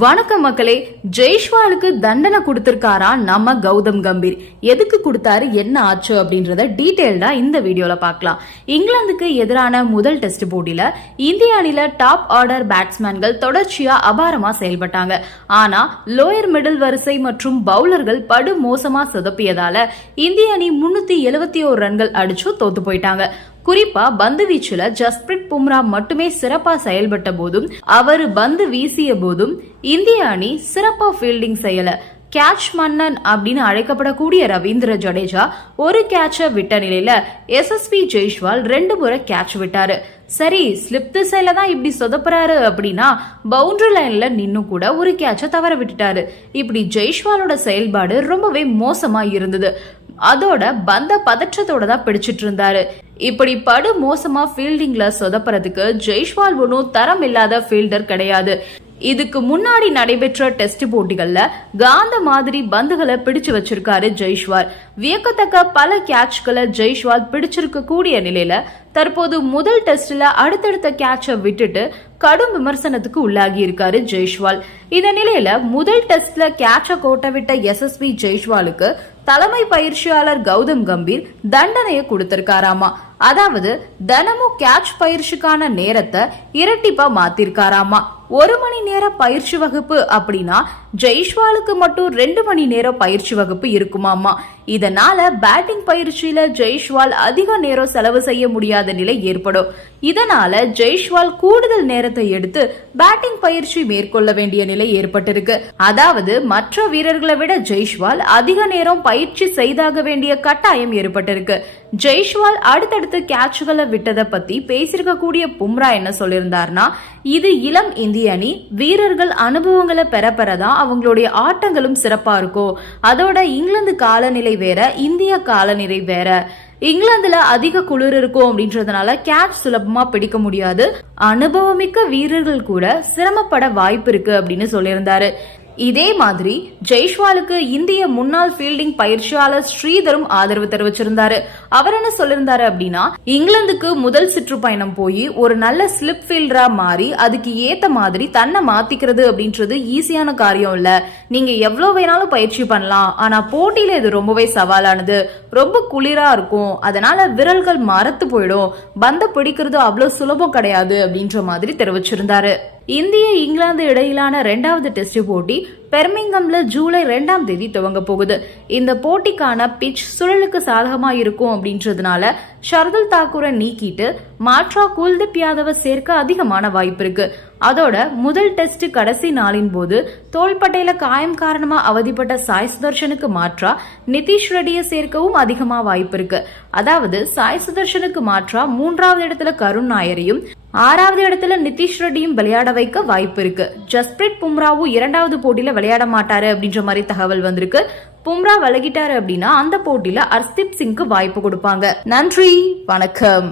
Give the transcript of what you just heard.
வணக்கம் மக்களே ஜெய்ஷ்வாலுக்கு தண்டனை கொடுத்திருக்காரா நம்ம கௌதம் கம்பீர். எதுக்கு கொடுத்தாரு என்ன ஆச்சு அப்படின்றத டீட்டெயில்டா இந்த வீடியோல பார்க்கலாம். இங்கிலாந்துக்கு எதிரான முதல் டெஸ்ட் போட்டியில இந்திய அணில டாப் ஆர்டர் பேட்ஸ்மேன்கள் தொடர்ச்சியா அபாரமா செயல்பட்டாங்க. ஆனா லோயர் மிடில் வரிசை மற்றும் பவுலர்கள் படு மோசமா சொதப்பியதால இந்திய அணி முன்னூத்தி எழுபத்தி ஓரு ரன்கள் அடிச்சு தோத்து போயிட்டாங்க. குறிப்பா பந்து வீச்சுல ஜஸ்பிரிட் பும்ரா மட்டுமே சிறப்பா செயல்பட்ட போதும் அவரு பந்து வீசிய போதும் இந்திய அணி சிறப்பா ஃபீல்டிங் செய்யல. கேட்ச் மன்னன் அப்படின்னு அழைக்கப்படக்கூடிய ரவீந்திர ஜடேஜா ஒரு கேட்ச விட்ட நிலையில எஸ்எஸ்பி ஜெய்ஷ்வால் ரெண்டு முறை கேட்ச் விட்டாரு. சரி ஸ்லிப் திசையில தான் இப்படி சொதப்புறாரு அப்படின்னா பவுண்டரி லைன்ல நின்னு கூட ஒரு கேட்ச தவற விட்டுட்டாரு. இப்படி ஜெய்ஷ்வாலோட செயல்பாடு ரொம்பவே மோசமா இருந்தது. அதோட பந்த பதற்றத்தோட தான் பிடிச்சிட்டு இருந்தாரு இப்படி படு மோசமா ஃபீல்டிங்ல சொதப்புறதுக்கு ஜெய்ஷ்வால் ஒன்றும் தரம் இல்லாத ஃபீல்டர் கிடையாது. இதுக்கு முன்னாடி நடைபெற்ற டெஸ்ட் போட்டிகள்ல காந்த மாதிரி பந்துகளை பிடிச்சு வச்சிருக்காரு ஜெய்ஷ்வால். வியக்கத்தக்க பல கேட்ச்களை ஜெய்ஷ்வால் பிடிச்சிருக்க கூடிய நிலையில தற்போது முதல் டெஸ்ட்ல அடுத்தடுத்த கேட்சை விட்டுட்டு கடும் விமர்சனத்துக்கு உள்ளாகி இருக்காரு ஜெய்ஷ்வால். இந்த நிலையில முதல் டெஸ்ட்ல கேட்ச கோட்ட விட்ட எஸ்எஸ்பி ஜெய்ஷ்வாலுக்கு தலைமை பயிற்சியாளர் கௌதம் கம்பீர் தண்டனையை கொடுத்திருக்காராமா. அதாவது தினமும் கேட்ச் பயிற்சிக்கான நேரத்தை இரட்டிப்பா மாத்திருக்காராமா. ஒரு மணி நேர பயிற்சி வகுப்பு அப்படின்னா ஜெய்ஷ்வாலுக்கு மட்டும் ரெண்டு மணி நேரம் பயிற்சி வகுப்பு இருக்குமாமா. இதனால பேட்டிங் பயிற்சியில ஜெய்ஷ்வால் அதிக நேரம் செலவு செய்ய முடியாத நிலை ஏற்படும். இதனால ஜெய்ஷ்வால் கூடுதல் நேரத்தை எடுத்து பேட்டிங் பயிற்சி மேற்கொள்ள வேண்டிய நிலை ஏற்பட்டிருக்கு. அதாவது மற்ற வீரர்களை விட ஜெய்ஷ்வால் அதிக நேரம் பயிற்சி செய்தாக வேண்டிய கட்டாயம் ஏற்பட்டிருக்கு. ஜெய்ஷ்வால் அடுத்தடுத்து கேட்சுகளை விட்டதை பத்தி பேசியிருக்க கூடிய பும்ரா என்ன சொல்லியிருந்தார்னா இது இளம் இந்திய அணி வீரர்கள் அனுபவங்களை பெற பெறதான் அவங்களுடைய ஆட்டங்களும் சிறப்பா இருக்கும் அதோட இங்கிலாந்து காலநிலை வேற இந்திய காலநிலை வேற. இங்கிலாந்துல அதிக குளிர் இருக்கும் அப்படின்றதுனால கேட்ச் சுலபமா பிடிக்க முடியாது. அனுபவமிக்க வீரர்கள் கூட சிரமப்பட வாய்ப்பு இருக்கு அப்படின்னு சொல்லியிருந்தாரு. இதே மாதிரி ஜெய்ஷ்வாலுக்கு இந்திய முன்னாள் ஃபீல்டிங் பயிற்சியாளர் ஸ்ரீதரும் ஆதரவு தெரிவிச்சிருந்தாரு. அவர் என்ன சொல்லியிருந்தாரு அப்படின்னா இங்கிலாந்துக்கு முதல் சுற்றுப்பயணம் போய் ஒரு நல்ல ஸ்லிப் ஃபீல்டரா மாறி அதுக்கு ஏத்த மாதிரி தன்னை மாத்திக்கிறது அப்படின்றது ஈஸியான காரியம் இல்ல. நீங்க எவ்வளவு வேணாலும் பயிற்சி பண்ணலாம் ஆனா போட்டியில இது ரொம்பவே சவாலானது. ரொம்ப குளிரா இருக்கும் அதனால விரல்கள் மரத்து போயிடும் பந்த பிடிக்கிறது அவ்வளவு சுலபம் கிடையாது அப்படின்ற மாதிரி தெரிவிச்சிருந்தாரு. இந்திய இங்கிலாந்து இடையிலான ரெண்டாவது டெஸ்ட் போட்டி பெர்மிங்கம்ல ஜூலை ரெண்டாம் தேதி துவங்க போகுது. இந்த போட்டிக்கான பிச் சுழலுக்கு சாதகமா இருக்கும் அப்படின்றதுனால ஷர்துல் தாக்கூரை நீக்கிட்டு மாற்றா குல்தீப் யாதவ சேர்க்க அதிகமான வாய்ப்பு இருக்கு. அதோட முதல் டெஸ்ட் கடைசி நாளின் போது தோள்பட்டையில காயம் காரணமா அவதிப்பட்ட சாய் சுதர்ஷனுக்கு மாற்றா நிதிஷ் ரெட்டியை சேர்க்கவும் அதிகமா வாய்ப்பு இருக்கு. அதாவது சாய் சுதர்ஷனுக்கு மாற்றா மூன்றாவது இடத்துல கருண் நாயரையும் ஆறாவது இடத்துல நிதிஷ் ரெட்டியும் விளையாட வைக்க வாய்ப்பு இருக்கு. ஜஸ்பிரீத் பும்ராவும் இரண்டாவது போட்டியில விளையாட மாட்டாரு அப்படின்ற மாதிரி தகவல் வந்திருக்கு. பும்ரா விலகிட்டாரு அப்படின்னா அந்த போட்டியில அர்ஸ்தீப் சிங்க்கு வாய்ப்பு கொடுப்பாங்க. நன்றி வணக்கம்.